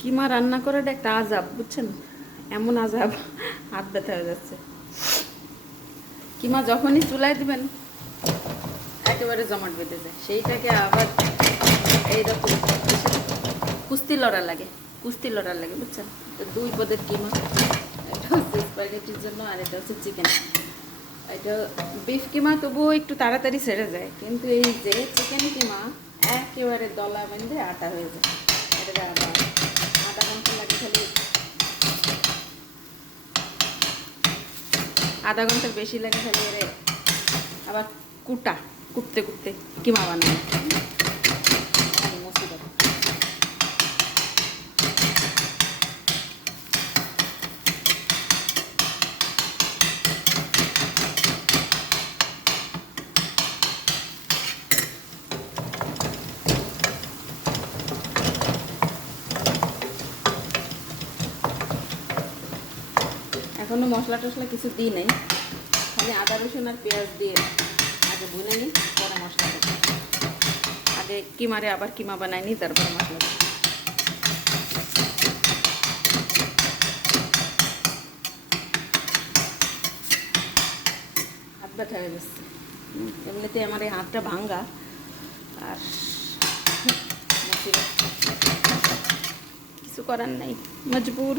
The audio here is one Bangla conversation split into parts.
কিমা রান্না করাটা একটা আজাব, বুঝছেন? এমন আজাব, হাত ব্যথা হয়ে যাচ্ছে। কিমা যখনই চুলায় দিবেন একেবারে জমাট বেঁধে যায়, সেইটাকে আবার এইরকম কুস্তি লড়া লাগে, কুস্তি লড়া লাগে, বুঝছেন? তো দুই পদের কিমা, এটা হচ্ছে স্পাগেটির জন্য আর এটা হচ্ছে চিকেন। এটা বিফ কিমা তবুও একটু তাড়াতাড়ি ছেড়ে যায়, কিন্তু এই যে চিকেন কিমা একেবারে দলা বেঁধে আটা হয়ে যায়। এটা আবার আধা ঘন্টা লাগে, খালি আধা ঘন্টার বেশি লাগে খালি এর আবার কুটতে কুটতে কিমা বানায়। মুসিবত। এখনো মশলা টশলা কিছু দিই নাই, খালি আদা রসুন আর পেঁয়াজ দিয়ে আগে ভুনে নিই, পরে মশলা দেবো। আগে কিমারে আবার কিমা বানাই নিই, তারপরে মশলা দেবো। হাত ব্যথা হয়ে যাচ্ছে, এমনিতে আমার এই হাতটা ভাঙ্গা, আর কিছু করার নাই, মজবুর।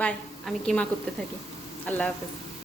বাই, আমি কিমা করতে থাকি। আল্লাহ হাফেজ।